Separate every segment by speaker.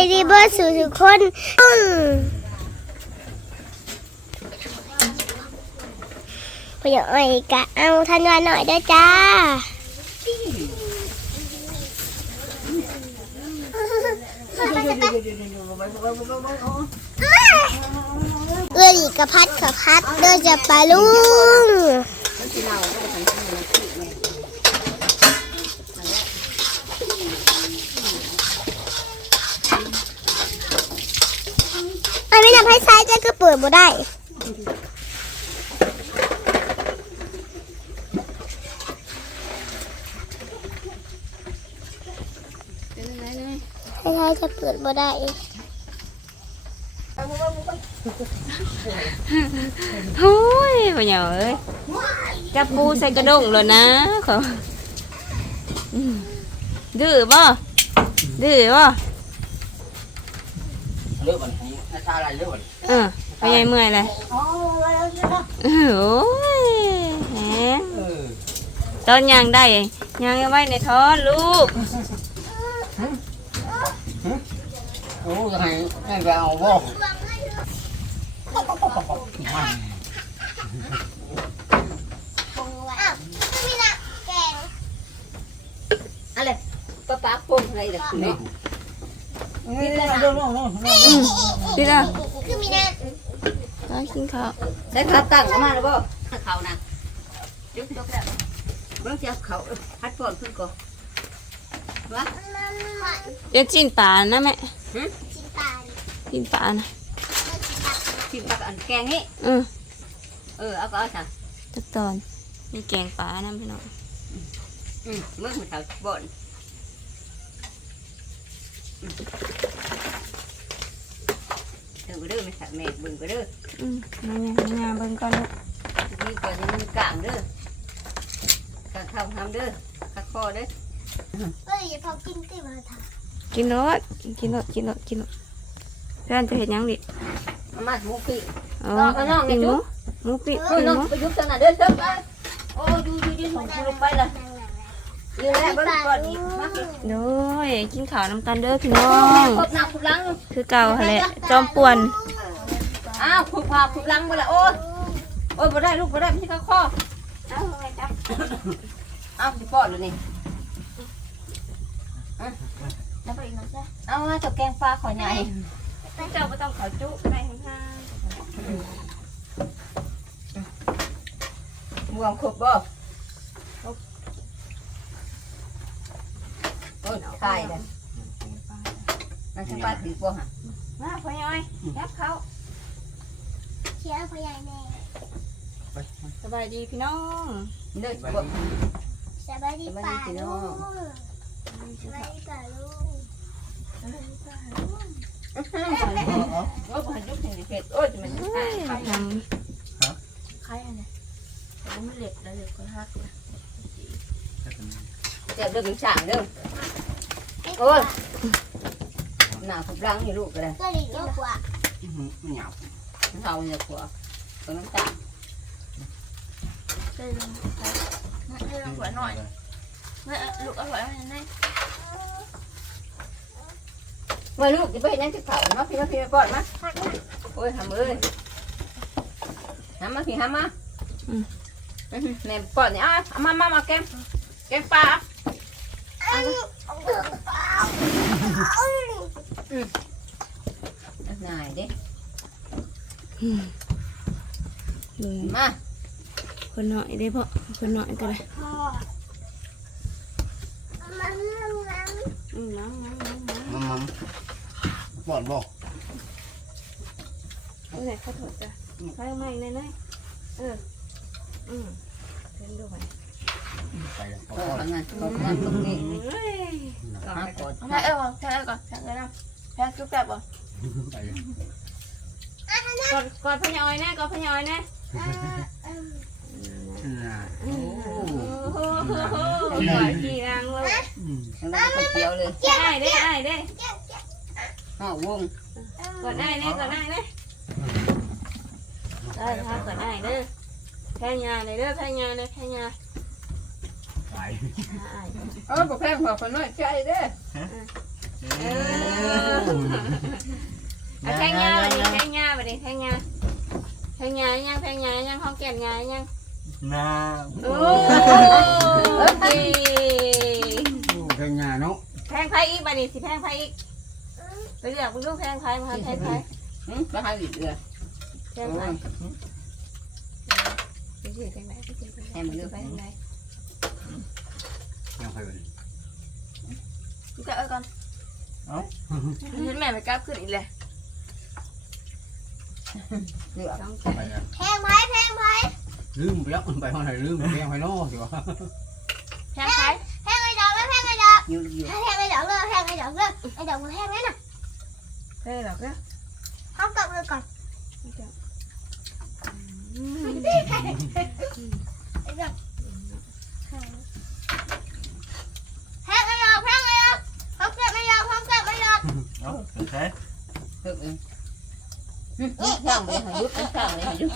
Speaker 1: ายดีเบอร์สู่ทุกคนพยอ้อยกะเอาทันวันหน่อยด้อจ้าเอื้ออีกกระพัดกระพัดเด้อจะปลาลุง อันไม่นำให้ซ้ายจะก็เปิดบ่ได้ให้ซ้จะเปิดบ่ได้
Speaker 2: โอ้ยพ่เหยาเอ้ยจับปูใส่กระด้งเลยนะเขาดื้อบ่ดื้อบ่
Speaker 3: เลือกมัน นี้น่าชาอะไรเลือกมัน
Speaker 2: เออพ่อใหญ่เมื่อยเลยเออโอ้ยแหม
Speaker 3: เออ
Speaker 2: ตอนยางได้ยางเอาไว้ในท้อลูก
Speaker 3: โอ้ยังไงไม่ไปเอาบ่
Speaker 2: อะไรป้าป้าปุ่มอะไรเด็กนี่
Speaker 3: นี่เรื่อเรื่องเรื่อ ง
Speaker 2: ดีละ
Speaker 1: คือมีนะ
Speaker 2: ไปกินข้าว
Speaker 4: ได้ขาตั้งเอามาแล้วบ่เขานะยุบยกแล้วเบิ่งจะเขาพัดปอดขึ้นก่อนวะ
Speaker 2: เดี๋ยวจิ้นปลานะแม่
Speaker 1: ชิตา
Speaker 2: จิ้นปลานะ
Speaker 4: กินปลาอันแกงนี่
Speaker 2: เออ
Speaker 4: เออเอาก็เอาซะ
Speaker 2: ตักตอนมีแกงปลานะพี่น้อง
Speaker 4: อืมเมื่อมันเขาบ่น เออไปเด้อไม่ใช่แม่เบิ่งไปเด้อ
Speaker 2: อืมมาเนี่ยงานเบิ่งก่อนลูก
Speaker 4: นี่ก่อนจะมันกลางเด้อกลางเข้าทำเด้อขาคอเด้อ
Speaker 1: เอ้ยพอกินติมาทา
Speaker 2: กินรสกินรสกินรสกินรสเพื่อนจะเห็นยังดิ
Speaker 4: เอามาหมูปีก
Speaker 2: อ๋อ
Speaker 4: เอาน้องเนี่
Speaker 2: กิ
Speaker 4: ย
Speaker 2: นห
Speaker 4: จุ๊
Speaker 2: มูหมูปิ้ง
Speaker 4: เอ
Speaker 2: กิ
Speaker 4: อนน้อง
Speaker 2: หมู
Speaker 4: ไปยุบขนาดเด้อเด้อไปโอ้ยยูยูยูส่งลงไปละ ยืนแล้วเบิ่งก่อนอีกมาสิ
Speaker 2: โดยกินข้าวน้ำกันเด้อพี่น้อง
Speaker 4: ครบหน้าครบหลัง
Speaker 2: คือเก่าหั่นแหละจอมป่วน
Speaker 4: อ้าวคุบพาคุบหลังไปละโอ้ยโอ้ยบ่ได้ลูกบ่ได้ไม่ใช่ข้าข้อเอาไงจับเอาสิปอดเลยนี่อะแล้วไปอีกน้ำจ้ะเอามาจับแกงปลาขอใหญ่
Speaker 2: เจ้าไม่ต้องขอจุไปข้าง
Speaker 4: บวมครบบ่ โอ้ยไข่เลยนั่นคือปลาตีบ่ฮะ
Speaker 2: มาพ่อย้อยยับเขา
Speaker 1: เชียร์พ่อใหญ่แน่
Speaker 2: สบายดีพี่น้อง
Speaker 4: เด้อบ่
Speaker 1: สบายดีป่าลุงสบายดีป่าลุง
Speaker 4: โอ้ยบ่หันยุบถึงเผ็ดโอ้ยมัน
Speaker 2: โอ้
Speaker 4: ตาย
Speaker 2: ย
Speaker 4: ไป
Speaker 2: ท
Speaker 4: ใครอันเนี่ยแต่ว่ามันเหล็กแล้วเหล็กก็หักนะเจ็บเด้อกินฉ่างเด้อ โอ้ยหน้าคุบหลังให้ลูกก็ได้
Speaker 1: ก็ดีกว่า
Speaker 3: ไม่หยาบ
Speaker 4: เฮาเนี่ยกลัวตัวน้ำตาล
Speaker 5: ให้ลงหัวหน่อยแม่ลูกเอาหัวหน่อยนะ
Speaker 4: เมื่อลูกจะไปเห็นยังจะเข่าเนาะพี่มาพี่มาป้อนมาโอ้ยทำเอ้ยทำมาพี่ทำมาอื้อหือแม่ป้อนเนี่ยเอาเอามามามาแกมแกมปลา ง่ายดิำ
Speaker 2: เลย
Speaker 4: มา
Speaker 2: คนหน่อยได้เพาะคนหน่อยก็ได้
Speaker 1: พ่อมันมันมัน
Speaker 2: อืมน้ำน้ำน้ำน้
Speaker 3: มันมันปอดบอกำ
Speaker 2: เอาไหนข้าวถดจ้ะใส่ใหม่หน่อยๆเอออืมเพิ่นดูไป
Speaker 3: ไปปอ
Speaker 4: โอ้
Speaker 3: ด
Speaker 4: ทำงานตรงนั้นตรงนี้
Speaker 2: เอ้ย
Speaker 4: หากด
Speaker 5: แม่เออแพ้ก่อนแพ้เลยนะแพ้จุ๊บแบบบ่
Speaker 3: ไป
Speaker 2: กอดกอดพะยอยแน่กอดพะยอยแน่
Speaker 3: น่ะโอ้
Speaker 2: โอ้โหกอดกี่รังเลย
Speaker 4: ทางด้านก๋วยเตี๋ยวเลย
Speaker 2: อ้ายเด้อ้ายเด้
Speaker 4: ห่อวง
Speaker 2: กดอ้ายเด้กดอ้ายเด้ได้ค่ะกดอ้ายเด้อแพ้ยาเลยเด้อแพ้ยาเลยแพ้ยา
Speaker 3: ไป
Speaker 2: อ้าย
Speaker 4: เออบ่แพงพอคนน้อยใจเด้อ
Speaker 2: เออเอาแพงงาบัดนี้แพงงาบัดนี้แพงงาแพงงายังแพงงายังห้องเก็บงายัง
Speaker 6: นา
Speaker 2: โอ้โอเค
Speaker 3: แพงงาเนาะ
Speaker 2: แพงไผอีกบัดนี้สิแพงไผอีกไปเลือกมึงดูแพงไผมาแพงไผ
Speaker 4: หือราคาอีกเด้อ
Speaker 2: แพงไผไปสิแพงไผไปสิแพง
Speaker 4: มันเลือก
Speaker 2: ไปทางไหน
Speaker 3: ยังไปเลย
Speaker 5: กูจะเอาก่อนเห็นแม่ไปกลับขึ้นอีกเลย
Speaker 4: เลือก
Speaker 2: สอง
Speaker 3: ไปแล้ว
Speaker 1: แพงไผ่แพงไผ่
Speaker 3: ลืมไปแล้วไปห้องไหนลืมแกงไปเนาะสิวะ
Speaker 5: แพงไผ่
Speaker 1: แพงไอ้ดอกแล้วแพงไอ้ดอก
Speaker 4: อยู่อยู่
Speaker 1: แพงไอ้ดอกเลยแพงไอ้ดอกเลยไอ้ดอกมันแพงไหมน่ะ
Speaker 2: เฮ้ยหรอกเด้อ
Speaker 1: ห้องกลับเลยก่อนไอ้ดอกแพงไอ้ดอกแพงไอ้ดอกห้องกลับไอ้ดอกห้องกลับไอ้ดอกำ
Speaker 6: เอาโอเค
Speaker 4: เลือกเองอืมนี่ข้างเลยให้ยุบข้างเลยให้ยุบ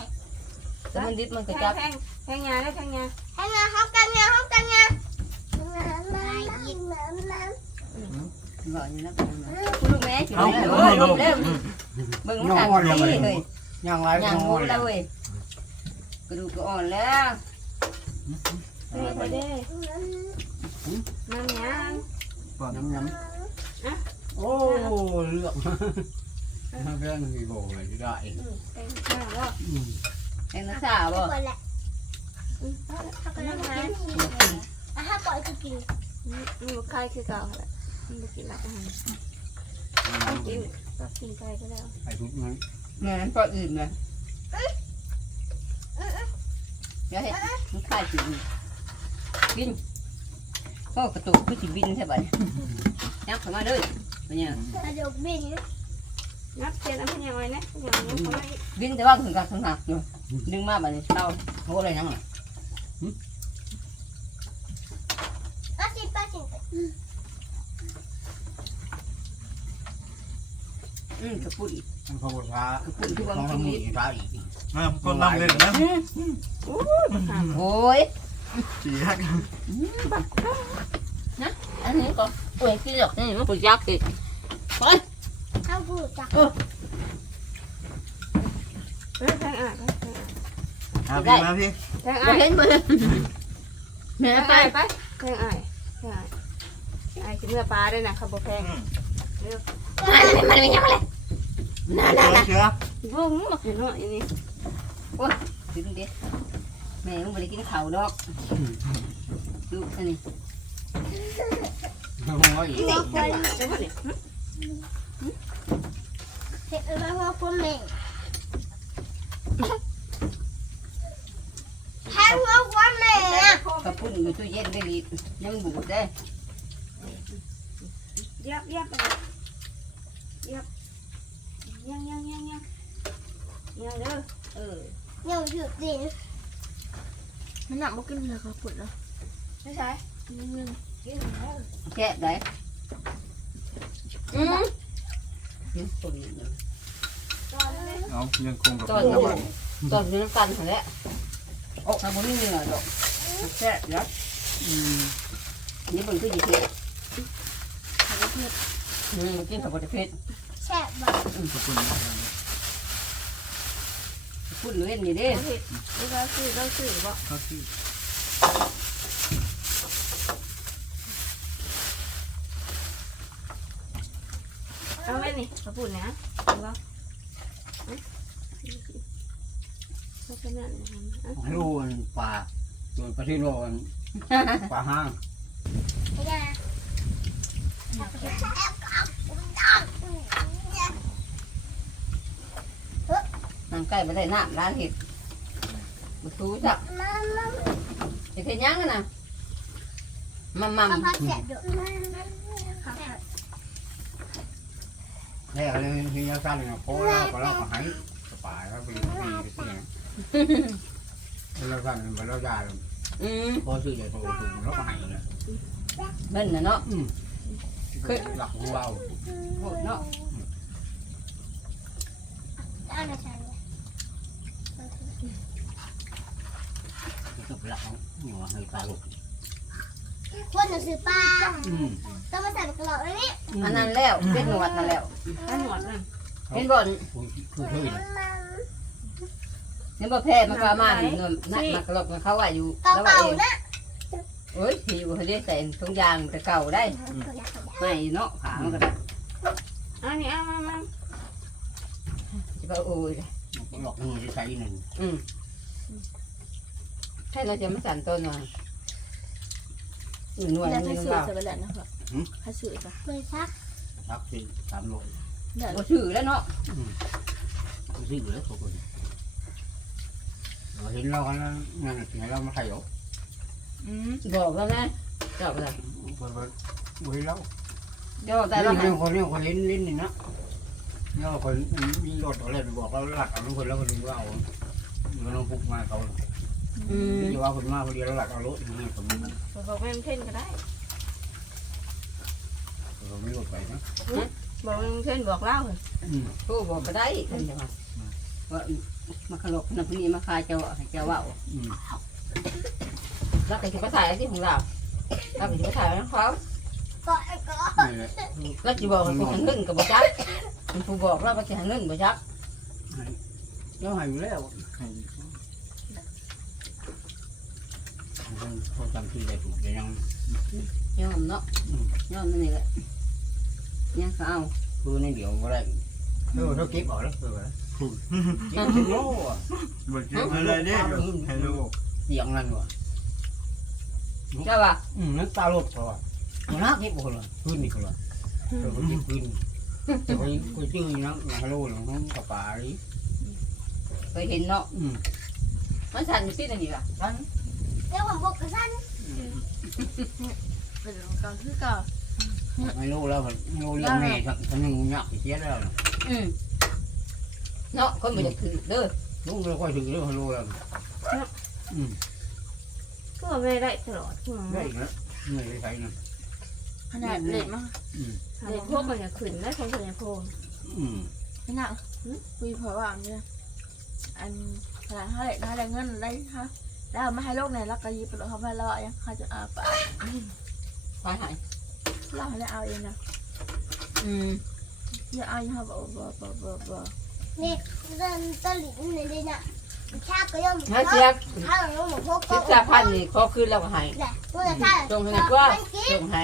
Speaker 4: แต่มันดิบมัน
Speaker 2: แพ
Speaker 4: ก็
Speaker 2: ง
Speaker 4: จับ
Speaker 2: แพงแพงยาได้แพงยา
Speaker 1: แพงไงห้องกันไงห้องกันไงน้ำน้ำยิงน้ำน้
Speaker 4: หล่ออยู่นะคุณลูกแม่อยู่แล้วโอ้ยลงแล้วเบิ่งมันหักนี่เฮ้ย
Speaker 3: ยังไร
Speaker 4: ย่าง
Speaker 3: ก็
Speaker 4: งู
Speaker 3: งอ
Speaker 4: แล้ว
Speaker 3: เลย
Speaker 4: เว้ยกระดูกก็อ่อนแล้ว
Speaker 2: เฮ้ยไปเด้ำน้ำยาง
Speaker 3: น้ำยำ โอ้เลือกแกงมีโบเลยที่ได้
Speaker 2: แพงข้าวว่า
Speaker 4: แองนักษาบ่
Speaker 1: ก่อนแหละถ้าก็น้ำน้ำถ้าปล่อยคือกิน
Speaker 2: มีใครคือเก่าแหละมันกินละอาหารกินก็กินไก่ก็แล้ว
Speaker 3: ไอ้ทุกนั้น
Speaker 4: แม่นั้นก็อื่นเลยอย่าเห็ดมันคายสิบินโอ้กระตุกคือสิบินใช่ป่ะยับเข้ามาเลย เป็นยัง
Speaker 1: กระดูกบิน
Speaker 2: นับเจ็ดอันเป็นยังไงนะอย่งนี้คนละ
Speaker 4: บินแต่ว่าถึงกับถึงหักอยู่ดึงมาแบบนี้เต้าโหอะไรยังไง
Speaker 1: ก็สิป้าสิ
Speaker 4: อืมกระปุ่น
Speaker 3: มันเขาบอกช้าก
Speaker 4: ระปุ่นคือว่า
Speaker 3: ต้
Speaker 4: มั
Speaker 3: นง
Speaker 4: กิน
Speaker 3: ทำมื
Speaker 4: นิด
Speaker 3: ช้าอีก
Speaker 6: มาคนนั่งเล่นนะ
Speaker 4: โอ้ย
Speaker 6: จีฮัก
Speaker 4: อันนี้ก็ โอ้ยกินหรอกนี่มันปุ๋ยยักษ์อีก
Speaker 1: เข้าพูดจ้ะ
Speaker 2: เฮ้ยแพงอะ
Speaker 6: เอาพี่มาพี่
Speaker 2: แพง
Speaker 4: มา
Speaker 2: อะ
Speaker 4: เห็นมือแม่
Speaker 2: แพง
Speaker 4: ไป
Speaker 2: อะไปแพงอะแพงอะไอ้กินเนื้อปลาด้วยนะเขาบอกแพง
Speaker 4: มันไม่ยังเลยน่าน่าน่า
Speaker 6: เชื้อ
Speaker 2: บุ้งมากินเนาะอย่างนี้
Speaker 4: กินดิแม่มึงไม่ได้กินข้าวดอกดูอันนี้
Speaker 3: มันก็อีก
Speaker 2: จะมาเนี่ย
Speaker 1: เห็นแล้วว่าคุณแม่แทงว่าคุณแม่
Speaker 4: กระปุ่นอยู่ตู้เย็นได้ดียังบูดได้
Speaker 2: ยับยับยับยังยังยังยังยังเด้อเออ
Speaker 1: ยังหยุดดิ
Speaker 5: มันหนักมากินเลยครับปุ่นแล้ว
Speaker 2: ไม่ใช่ยัง แล้ว
Speaker 4: แค่ได้อืมตุ่น
Speaker 6: เอายังคงกับ
Speaker 4: ตอนนี้ตอนนี้น้ำกันแหละโอ้ทำบุญนี่เหนื่อยดอกแค่เดี๋ยวนี่มันคือจีเพชรอืมกินกับเพชร
Speaker 1: แซ่บบ่
Speaker 4: พูดเล่นอยู่ดิ
Speaker 2: เราเห็ดเราซื้อเราซื้อบ่
Speaker 6: เขาที่
Speaker 2: เอาไว้นี่กระปุ่นนะเอาบ่เขาเป็นนั่นนะ
Speaker 3: ให้รู้ปลาโดนประเทศโลกปลาห้าง
Speaker 1: ไม่ได้
Speaker 4: นั่งใกล้ไปได้น้ำร้านเห็ดมาทูจับ
Speaker 1: น้ำน้
Speaker 4: จะเห็นยังนะมัมมัมำ
Speaker 1: ข้าวผัดแซ่บด้วย
Speaker 3: แค่อะไรที่ยังสั้นเนี่ยโค้แล้วก็เราก็ให้ปลาแล้วไปปีไปเสียงเราสั้นมันเราใหญ่
Speaker 4: อืม
Speaker 3: พอซื้อใหญ่โตถึงเราก็ให้เลย
Speaker 4: เบิ้ลนะเนาะคือ
Speaker 3: หลักของเรา
Speaker 4: โหดเนาะ
Speaker 1: อาหน่อยใส่
Speaker 3: จะหลักของหัวให้ปลาลูก
Speaker 1: คนหนังสือปลา
Speaker 3: อืม
Speaker 1: ต้องมาใส่กระโหลกแล้วนี่
Speaker 4: อันนั้นแล้วเป็นหนวดนั่นแล้ว
Speaker 2: อันหมดนั่น
Speaker 4: เป็นบ่อน
Speaker 3: คือคือ
Speaker 4: นี่นี่บ่แพ้มันก็เอามาเงินนักมากระลบกันเขาว่าอยู่
Speaker 1: เก่า
Speaker 4: แล้วว่า
Speaker 1: เก่า
Speaker 4: เอง
Speaker 1: นะ
Speaker 4: เอ้ยพี่อยู่เขาได้ใส่ถุงยางแต่เก่าได้ไม่เนาะขามันก็ได้
Speaker 2: อันนี้เอามามา
Speaker 4: จะก็โอ้ย
Speaker 3: มันหลอกมือที่ใช้หนึ่ง
Speaker 4: อืมให้เราจะมาสั่นต้นมา หน่วย
Speaker 5: แล้ว
Speaker 4: นี่
Speaker 5: ถ้า
Speaker 4: มัน
Speaker 5: สื่อ
Speaker 4: เปล่า
Speaker 5: จะไปแล้วนะครับถ้าสื่อจะ
Speaker 1: ไม่ซัก
Speaker 3: ทักสี่สามโล
Speaker 5: เดี๋ยว
Speaker 4: บ่ชื่อแล้วเนาะ
Speaker 3: ซื้อแล้วทุกคนเราเห็นเรากันแล้วงานไหนเรามาใครหรอ
Speaker 4: บอกแล้วนะจบเลย
Speaker 3: เปิดเปิดเฮ้ยแล้ว
Speaker 4: จบแต่
Speaker 3: แต่
Speaker 4: เรา
Speaker 3: เราคนนี้คนลิ้นลิ้นนี่นะเนี่ยคนมีรถอะไรไปบอกเราหลักเอาทุกคนแล้วคนนึงว่าเอามันต้องพุกมาเขา
Speaker 4: อืม
Speaker 3: จะว่าคนมาคนเดียวแล้วหลักเอารถนี่ผม
Speaker 2: บอกแม่เพ่นก็ได้
Speaker 3: ผมไม่รถไปนะ
Speaker 2: บอกแม่เพ่นบอกเล่าเลย
Speaker 4: ผู้บอกก็ได้ท่านจะมาว่ามาขลกนับนี้มาคายเจ้าให้เจ้าว่า
Speaker 3: อืม
Speaker 4: แล้วก็จะมาถ่ายที่ของเราแล้วก็จะมาถ่ายของเขา
Speaker 1: ก็ก็
Speaker 3: นี่แหละ
Speaker 4: แล้วจะบอกว่าผู้หันเงินกับบ่จักมันผู้บอกเราก็จะหันเงินบ่จัก
Speaker 3: เราหายอยู่แล้ว เขาจำที่ได้ถูกยัง
Speaker 4: ยอมเนาะยอมนั่นนี่แหละยังก็เอา
Speaker 3: คือในเดี๋ยวก็ได้เออเขาเก็บออกแล้วคือเก็บถึงโลอะ
Speaker 6: บทเกี่ยวอะไรเนี่ยฮัลโหล
Speaker 3: เสียงนั่นวะ
Speaker 4: เจ้าว่า
Speaker 3: อืมนั่นตาลดเขาอะมันน่าเก็บคนละพื้นนี่คนละเออเขาเก็บพื้นแต่เขาเขาชื่อนังฮัลโหลของเขากับป่าเลย
Speaker 4: เคยเห็นเนาะ
Speaker 3: อืม
Speaker 4: มันสั่นอยู่ที่นั่นนี่ล่ะสั่น
Speaker 1: เดี๋ยวผมบอกกับท่าน
Speaker 5: เป็นของเก่าคือเก่า
Speaker 3: ไม่รู้แล้วมันไม่รู้เรื่องแม่ทั้งทั้งนึงยักษ์เสียแล้ว
Speaker 4: อืมเนาะคนบ่อยากถือเด้อ
Speaker 3: ลูกเราค่อยถึงเรื่องฮัลโหลแล้วอืม
Speaker 2: ก็บอกแม่ได้ตลอด
Speaker 3: ได้อีกแล้วไม่ได้ใช้นะ
Speaker 5: ขนาดเล็กมาก
Speaker 2: เด็กพวกมันจะขึ้นได้ของคนยังโพง
Speaker 3: อืม
Speaker 5: ไม่หนักคุยเพราะว่าเนี่ยอันขนาดเท่าไหร่ถ้าได้เงินได้ฮะ แล้วเอามาให้โลกเนี่ยแล้วก็ยิบไปแล้วเขาไปรอยังเขาจะเอาไป
Speaker 4: ไปหาย
Speaker 5: เราให้เอาเองนะ
Speaker 4: อืม
Speaker 5: อย่าเอาอย่าบอกบอกบอกบอกบอก
Speaker 1: นี่เดินตะหลิงในนี้น่ะชาก็ย่อม
Speaker 4: ถ้าเสีย
Speaker 1: ถ้าเราหมดพวก
Speaker 4: สิ
Speaker 1: ก็
Speaker 4: บสามพันนี่ขอคืนแล้วก็ให้
Speaker 1: แหละเมื่อถ้า
Speaker 4: จงให้กว่าจงให้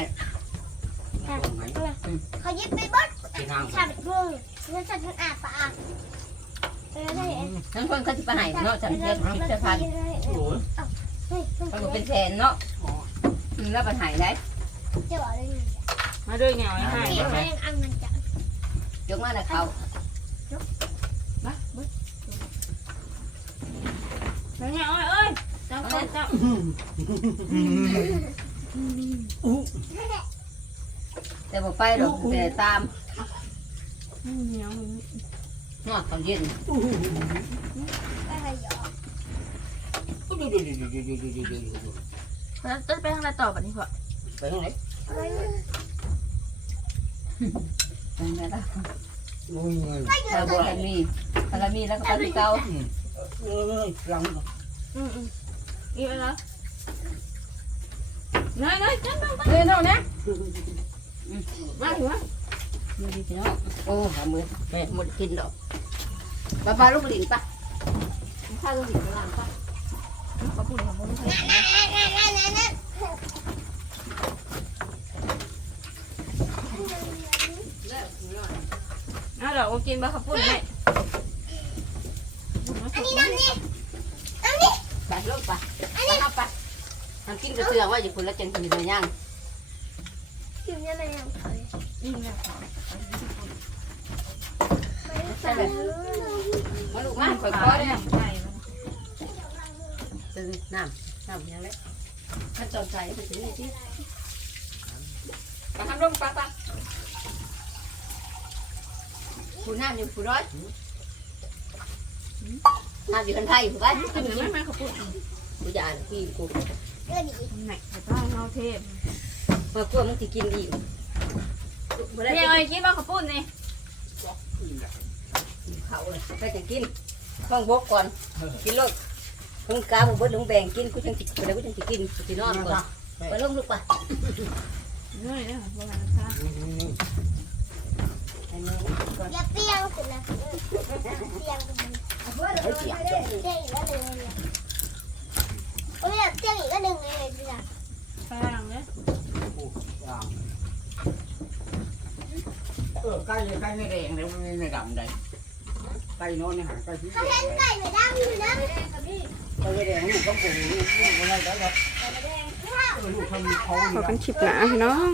Speaker 1: เขายึดไปบ้าน
Speaker 3: ที่ทาง
Speaker 1: ชาแบบงงแล้วฉันอาบปากเออได้เห็น
Speaker 4: ทั้งคนเขาสิไปให้เนาะจำเพ็ญสิบสาพัน
Speaker 3: โอ้ย
Speaker 1: เฮ้ย
Speaker 4: มันก็เป็นแสนเนาะแล้วปัญหาได้
Speaker 2: มาด้วยเงาให้
Speaker 1: เกี่ยวกับอังมันจะ
Speaker 4: จงมาแล้วเขา
Speaker 2: แล้วเงาเอ้ยจ้าเจ้า
Speaker 4: แต่บอกไปหรอกแต่ตาม
Speaker 2: เงา
Speaker 4: เนาะตอนเย็น
Speaker 1: ได้ไรหยอก
Speaker 3: ดูดูดูดูดูดูดูดูดู
Speaker 5: แล้วจะไปทางไหนต่อแบบนี้พ่อ
Speaker 4: ไปทางไหนไปไหนล่ะ
Speaker 3: โอ้ยเงิน
Speaker 4: ถ้าบัวให้มีถ้าเรามีแล้วก็ไปที่เก่า
Speaker 3: เอ้ยหลัง
Speaker 2: อืมอืมอีกแล้วน้อยน้อยจัง
Speaker 4: เฮ้ยน้องนะ
Speaker 2: มาหัว
Speaker 4: มือดีพี่น้องโอ้หามือแม่หมดกินดอกปลาปลาลูกหลิงปะข้าวลูกหลิงกำลังปะ
Speaker 5: เขาพูดของมึง
Speaker 2: เอาดอกกินบะขับปุ่นไหม
Speaker 1: อันนี้น้ำนี่
Speaker 4: ไปลูกปะไปเอาปะทำกินกระเสือว่าอยู่คนละจังคนเดียวย่าง
Speaker 1: กินยังไงยังเค ยิ่
Speaker 5: งเนี่ย
Speaker 1: ไม่ใส่
Speaker 4: มาลูกมาค่อย
Speaker 2: ป
Speaker 4: ๆ
Speaker 2: ลา
Speaker 4: เนี่ยซื้อน้ำน้ำยังไงขั้นตอนใส่ไปถึงที่ปลาทำลงปลาปลาผู้น้ำอยู่ผู้ร้อยน้ำอยู่คนไทยผู้บ้าน
Speaker 2: ก็เหนือไม่ไม่ขับปุ่น
Speaker 4: ผู้ยานพี่กู
Speaker 1: เรื่องนี้
Speaker 2: ไหนแต่ต้องเอาเทพ
Speaker 4: เมื่อกลัวมึงจะกินอีก บ่ได้
Speaker 2: เพียงอะไรกินบะขับปุ่นนี่
Speaker 4: เขาเลยไปจะกินต้องบกก่อน กินลูกมึงกาบุบดลงแบ่งกินกูจังสิกูได้กูจังสิกินกูสินอนก่อนไปลงลูกปะ
Speaker 2: นี่นี่ของโบราณค่ะ
Speaker 4: ไอ้แม่ก่อน
Speaker 1: อย่าเปียงสินะเปียง
Speaker 3: เฮ้ยเสียง
Speaker 1: เตี้ยอีกก็ดึงเลยโอ้ยเตี้ยอีกก็ดึงเลยจ้ะ
Speaker 5: แป้งเนี่ย
Speaker 3: เออไก่ไก่ไม่แดงเลยไม่ไม่ดำเลยใกล้โน้นหางไก่ที่
Speaker 1: เขาเห็นไก่ไม่ดำอยู่นะ
Speaker 3: ไก่ไม่แดงลูกต้องปลูกลูกอะไรได้แบบลูกทำเขา
Speaker 2: ขอกันคลิปหนาพี่น้อง